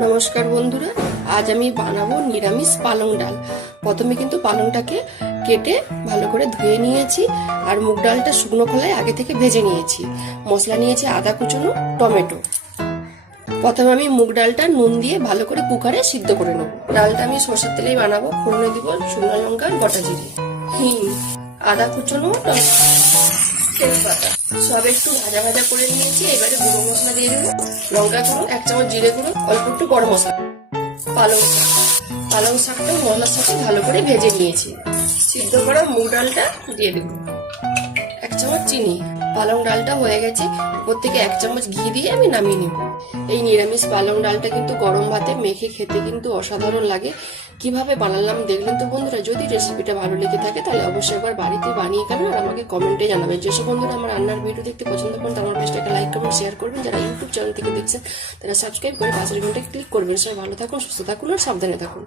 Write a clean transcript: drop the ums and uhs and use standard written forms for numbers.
নমস্কার বন্ধুরা, আজ আমি বানাবো নিরামিষ পালং ডাল। প্রথমে কিন্তু পালংটাকে কেটে ভালো করে ধুয়ে নিয়েছি, আর মুগ ডালটা শুকনো খোলায় আগে থেকে ভেজে নিয়েছি। মশলা নিয়েছি আদা কুচনো, টমেটো। প্রথমে আমি মুগ ডালটা নুন দিয়ে ভালো করে কুকারে সিদ্ধ করে নেবো। ডালটা আমি সরষের তেলেই বানাবো। ফোড়নে দিব শুকনো লঙ্কা, গোটা জিরে, হিং, আদা কুচনো, তেজপাতা সব একটু ভাজা ভাজা করে নিয়েছি। এবারে গুঁড়ো মশলা দিয়ে দেবো। লঙ্কা গুঁড়ো 1 চামচ, জিরে গুঁড়ো অল্প একটু, গরম মশলা, পালং শাকটা মশলার সাথে ভালো করে ভেজে নিয়েছি। সিদ্ধ করা মুগ ডালটা দিয়ে দেবো। 1 চামচ চিনি। পালং ডালটা হয়ে গেছে, উপর থেকে 1 চামচ ঘি দিয়ে আমি নামিয়ে নেব। এই নিরামিষ পালং ডালটা কিন্তু গরম ভাতে মেখে খেতে কিন্তু অসাধারণ লাগে। কিভাবে বানালাম দেখলেন তো বন্ধুরা। যদি রেসিপিটা ভালো লেগে থাকে তাহলে অবশ্যই একবার বাড়িতে বানিয়ে খাবেন, আর আমাকে কমেন্টে জানাবেন। যেসব বন্ধুরা আমার রান্নার ভিডিও দেখতে পছন্দ করেন তারা আমার পেজটাকে লাইক কমেন্ট শেয়ার করবেন। যারা ইউটিউব চ্যানেল থেকে দেখছেন তারা সাবস্ক্রাইব করে পাশের ঘন্টায় ক্লিক করবেন। সবাই ভালো থাকুন, সুস্থ থাকুন আর সাবধানে থাকুন।